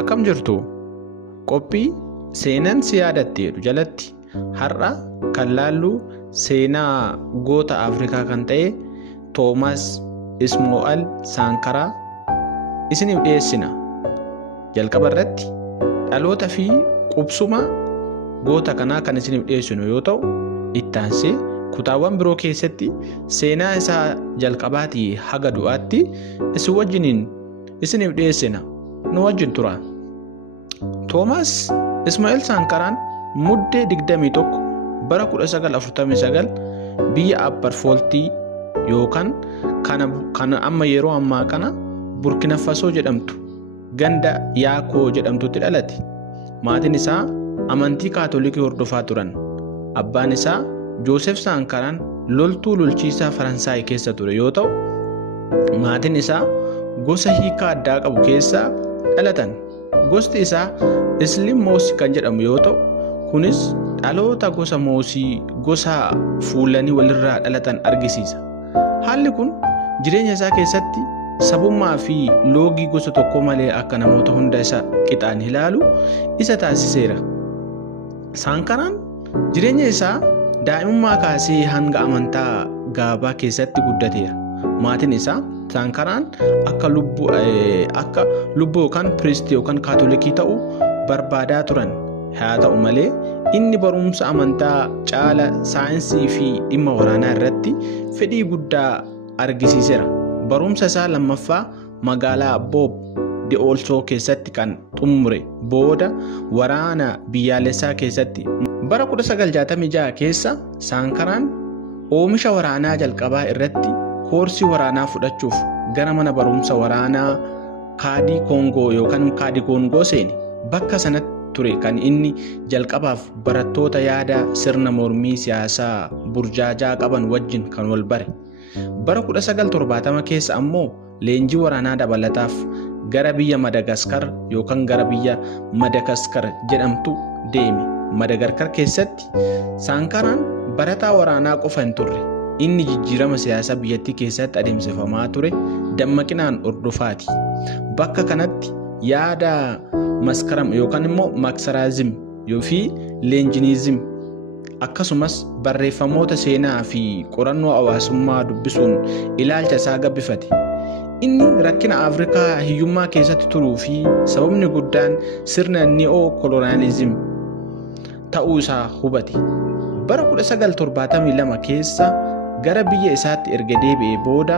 Akkam jirtu qophii seenaan si yaadatteeru jalatti har'a kan laallu seenaa goota Afrikaa kan ta'e Toomaas Ismaa'eel Saankaraa isiniif dhiyeessina. Jalqaba irratti dhaloota fi qubsuma goota kanaa kan isiniif dhiyeessinu yoo ta'u, itti aansee kutaawwan biroo keessatti seenaa isaa jalqabaatii haga du'aatti isin wajjiniin isiniif dhiyeessina. Nu wajjin tura. Toomaas Ismaa'eel Saankaraan muddee 21 bara 1949 biyya Upper Volta yookaan kana amma yeroo ammaa kana Burkina Faso jedhamtu ganda Yaakoo jedhamtutti dhalate. Maatiin isaa amantii Kaatolikii hordofaa turan. Abbaan isaa Joosef Saankaraan loltuu lolchiisaa Faransaay keessa ture yoo ta'u, maatiin isaa gosa hiikaa addaa qabu keessa dhalatan. Gosti isaa Isliim Moosii kan jedhamu yoo ta'u, kunis dhaloota gosa Moosii gosa fuulanii walirraa dhalatan argisiisa. Haalli kun jireenya isaa keessatti sabummaa fi loogii gosa tokko malee akka namoota hunda isa qixaan ilaalu isa taasiseera. Saankaraan jireenya isaa daa'imummaa kaasee hanga amantaa gaabaa keessatti guddateera. Maatiin isaa Saankaraan akka lubbuu yookaan priistii yookaan kaatolikii ta'uu barbaadaa turan. Haa ta'u malee inni barumsa amantaa caala saayinsii fi dhimma waraanaa irratti fedhii guddaa argisiiseera. Barumsa isaa lammaffaa magaalaa Boob De'oolsoo keessatti kan xumure booda waraana biyyaalessaa keessatti bara 1966 keessa Saankaraan oomisha waraanaa jalqabaa irratti koorsii waraanaa fudhachuuf gara mana barumsa waraanaa Kaadii Koongoo yookaan Kaadii Koongoo seene. Bakka sanatti ture kan inni jalqabaaf barattoota yaada sirna mormii siyaasaa burjaajaa qaban wajjin kan wal bare. Bara 1970 keessa ammoo leenjii waraanaa dabalataaf gara biyya Madagaskar yookaan gara biyya Madagaskar jedhamtu deeme. Madagaskar keessatti Saankaraan barataa waraanaa qofa hin turre. Inni jijjiirama siyaasaa biyyattii keessatti adeemsifamaa ture dammaqinaan hordofaati. Bakka kanatti yaada maskaram yookaan immoo maksaraazim fi leenjiniizim akkasumas barreeffamoota seenaa fi qorannoo hawaasummaa dubbisuun ilaalcha isaa gabbifate. Inni rakkina Afrikaa hiyyummaa keessatti turuu fi sababni guddaan sirna ni'oo-koloniyaalizim ta'uu isaa hubate. Bara 1972 keessa gara biyya isaatti erga deebi'ee booda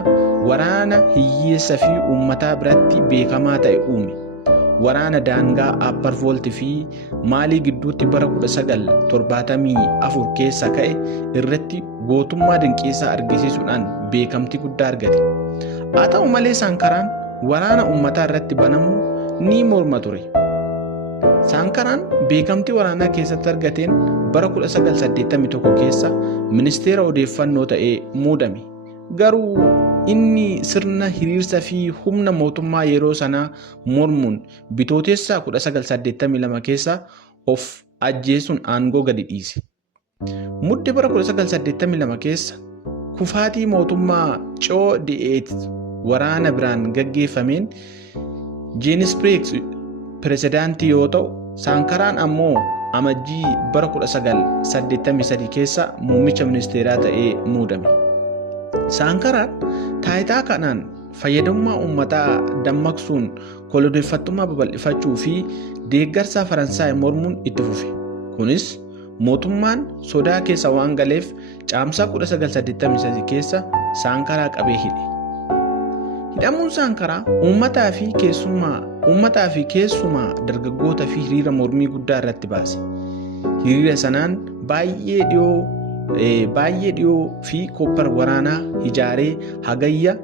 waraana hiyyeessaa fi uummataa biratti beekamaa ta'e uume. Waraana daangaa Upper Volta fi Maalii gidduutti bara 1974 keessa ka'e irratti gootummaa dinqiisaa argisiisuudhaan beekamtii guddaa argate. Haa ta'u malee Saankaraan waraana uummataa irratti banamu ni morma ture. Saankaraan beekamtii waraanaa keessatti argateen bara 1981 keessa ministeera odeeffannoo ta'ee muudame. Garuu inni sirna hiriirsa fi humna mootummaa yeroo sanaa mormuun bitootessa 1982 keessa of ajjeesuun aangoo gadi dhiise. Muddee bara 1982 keessa kufaatii mootummaa Coo Di'eet waraana biraan gaggeeffameen Jeenis Pireeks pirezidaantii yoo ta'u, Saankaraan ammoo amajjii bara 1983 keessa muummicha ministeeraa ta'ee muudame. Saankaraan taayitaa kanaan fayyadamummaa uummataa dammaqsuun koloneeffattummaa babal'ifachuu fi deeggarsa Faransaay mormuun itti fufe. Kunis mootummaan sodaa keessa waan galeef caamsaa 1983 keessa Saankaraa qabee hidhe. Hidhamuun Saankaraa uummataa fi keessumaa dargaggoota fi hiriira mormii guddaa irratti baase. Hiriira sanaan baay'ee dhiyoo fi koppar waraanaa ijaaree hagayya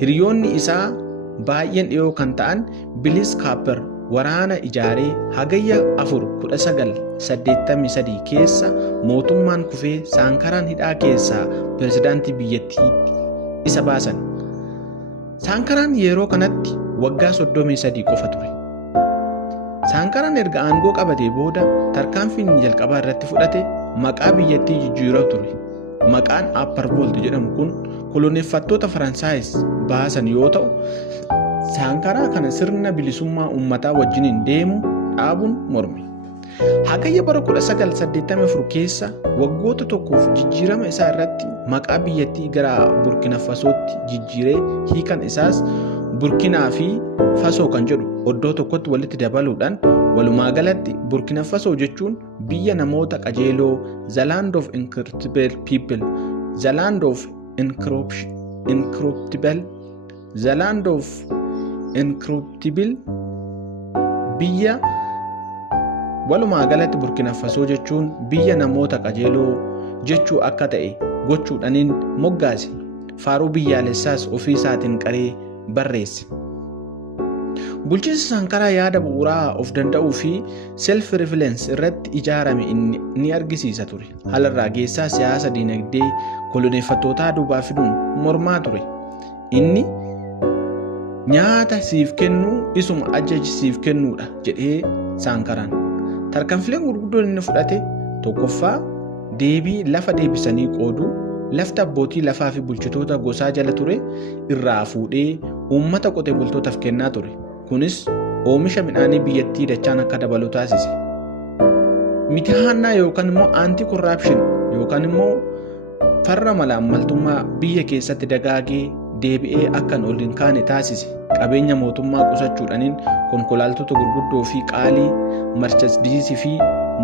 hiriyoonni isaa baay'een dhiyoo kan ta'an Bilis Kaapper waraana ijaaree hagayya 1983 keessa mootummaan kufee Saankaraan hidhaa keessaa pirezidaantii biyyattii isa baasan. Saankaraan yeroo kanatti waggaa 33 qofa ture. Saankaraan erga aangoo qabatee booda tarkaanfiin jalqabaa irratti fudhate maqaa biyyattii jijjiiruu ture. Maqaan Upper Volta jedhamu kun koloneeffattoota Faransaayis baasan yoo ta'u, Saankaraa kana sirna bilisummaa uummataa wajjiniin deemu dhaabuun morme. Hagayya bara 1984 keessa waggoota tokkoof jijjiirama isaa irratti maqaa biyyattii gara Burkina Fasootti jijjiiree hiikan isaas Burkinaa fi Fasoo kan jedhu oddoo tokkotti walitti dabaluudhaan walumaa galatti Burkina Fasoo jechuun biyya namoota qajeeloo, the land of incorruptible people, the land of incorruptible, the land of incorruptible biyya. Walumaa galatti Burkina Fasoo jechuun biyya namoota qajeeloo jechuu akka ta'e gochuudhaaniin moggaase. Faaruu biyyaalessaas ofii isaatiin qaree barreesse. Bulchiinsa Saankaraa yaada bu'uuraa of danda'uu fi self reliance irratti ijaarame ni argisiisa ture. Halarraa geessaa siyaasa dinagdee koloneeffattootaa duubaa fiduun mormaa ture. Inni nyaata siif kennu isuma ajaji siif kennuudha jedhee Saankaraan. Tarkaanfileen gurguddoon inni fudhate tokkoffaa deebii lafa deebisanii qooduu, lafti abbootii lafaa fi bulchitoota gosaa jala ture irraa fuudhee uummata qotee bultootaaf kennaa ture. Kunis oomisha midhaanii biyyattii dachaan akka dabalu taasise. Mitihannaa yookaan immoo anti corruption yookaan immoo farra malaammaltummaa biyya keessatti dagaagee deebi'ee akkan ol hin kaane taasise. Qabeenya mootummaa qusachuudhaaniin konkolaattota gurguddoo fi qaalii marchandisii fi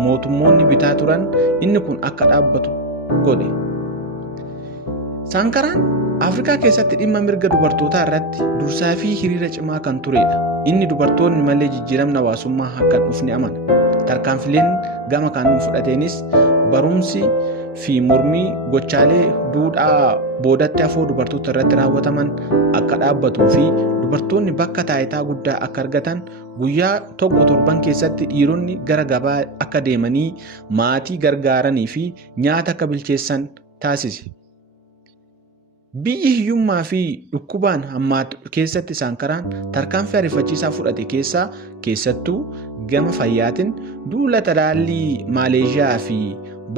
mootummoonni bitaa turan inni kun akka dhaabbatu godhe. Saankaraan Afrikaa keessatti dhimma mirga dubartootaa irratti dursaa fi hiriira cimaa kan turedha. Inni dubartoonni malee jijjiiramni hawaasummaa akka hin dhufne amana. Tarkaanfileen gama kanaan fudhateenis barumsi fi mormii gochaalee duudhaa boodatti hafoo dubartoota irratti raawwataman akka dhaabbatuu fi dubartoonni bakka taayitaa guddaa akka argatan guyyaa tokko torban keessatti dhiironni gara gabaa akka deemanii maatii gargaaranii fi nyaata akka bilcheessan taasise. Biyyi hiyyummaa fi dhukkubaan hammaatu keessatti Saankaraan tarkaanfii ariifachiisaa fudhate keessattuu gama fayyaatiin duula talaallii Maaleeshiyaa fi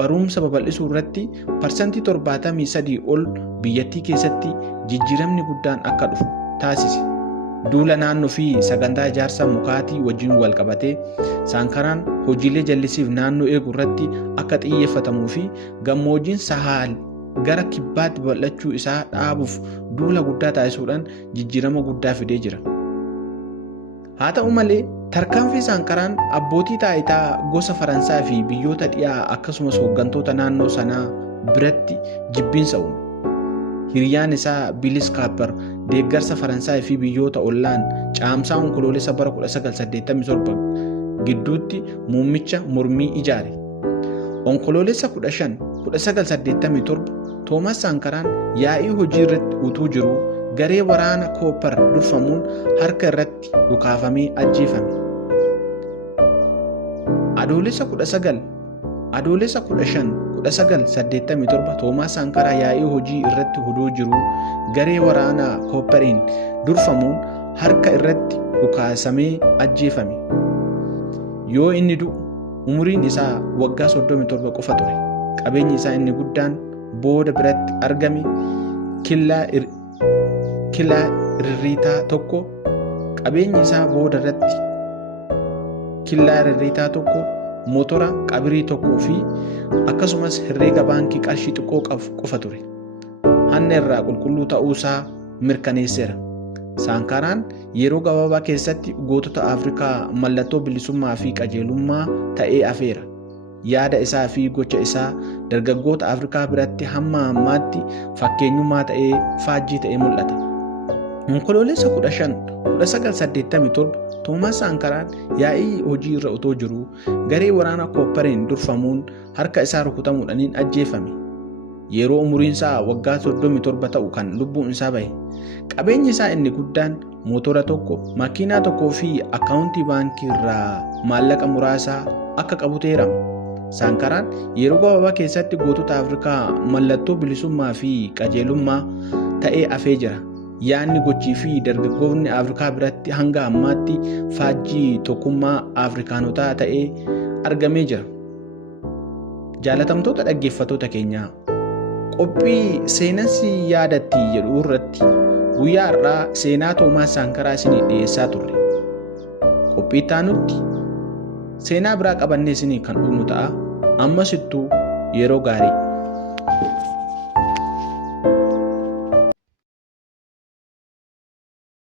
barumsa babal'isuu irratti parsantii 73 ol biyyattii keessatti jijjiiramni guddaan akka dhufu taasise. Duula naannoo fi sagantaa ijaarsa mukaatii wajjin wal qabatee Saankaraan hojiilee jallisiif naannoo eeguu irratti akka xiyyeeffatamuu fi gammoojjiin Sahaal gara kibbaatti bal'achuu isaa dhaabuuf duula guddaa taasisuudhaan jijjiirama guddaa fidee jira. Haa ta'u malee tarkaanfii Saankaraan abbootii taayitaa gosa Faransaa fi biyyoota dhiyaa akkasumas hooggantoota naannoo sanaa biratti jibbiinsa uume. Hiriyaan isaa Bilis Kaapper deeggarsa Faransaa fi biyyoota ollaan caamsaa onkoloolessa bara 1987 gidduutti muummicha mormii ijaare. Onkoloolessa 15 1987 Toomas Saankaraan yaa'ii hojii irratti utuu jiruu garee waraana Koopper durfamuun harka irratti dhukaafamee ajjeefame. Adoolessa 15 1987 Toomas Saankaraa yaa'ii hojii irratti utuu jiruu garee waraana Koopperiin durfamuun harka irratti dhukaasamee ajjeefame. Yoo inni du'u umuriin isaa waggaa 37 qofa ture. Qabeenyi isaa inni guddaan booda biratti argame killaa irriitaa tokko, qabeenyi isaa booda irratti killaa irriitaa tokko, motora qabirii tokkoo fi akkasumas herreega baankii qarshii xiqqoo qofa ture. Hanna irraa qulqulluu ta'uu isaa mirkaneesseera. Saankaraan yeroo gabaabaa keessatti gootota Afrikaa mallattoo bilisummaa fi qajeelummaa ta'ee afeera. Yaada isaa fi gocha isaa dargaggoota Afrikaa biratti hamma ammaatti fakkeenyummaa ta'ee faajjii ta'ee mul'ata. Onkoloolessa 1987 Toomas Saankaraan yaa'ii hojii irra utoo jiruu garee waraana Koopperiin durfamuun harka isaa rukutamuudhaan ajjeefame. Yeroo umuriin isaa waggaa 37 ta'u kan lubbuun isaa bahe. Qabeenyi isaa inni guddaan motora tokko, makiinaa tokkoo fi akkaawuntii baankii irraa maallaqa muraasaa akka qabu ta'eerama. Saankaraan yeroo gabaabaa keessatti gootota Afrikaa mallattoo bilisummaa fi qajeelummaa ta'ee afee jira. Yaanni gochii fi dargaggoonni Afrikaa biratti hanga ammaatti faajjii tokkummaa Afrikaanotaa ta'ee argamee jira. Jaalatamtoota dhaggeeffattoota keenyaa qophii seenaa yaadatti jedhu irratti Guyyaa har'aa seenaa Toomaas Saankaraa isinii dhiyeessaa turre. Qophii itti aanutti seenaa biraa qabannee isinii kan dhufnu ta'a. Ammasittuu yeroo gaarii.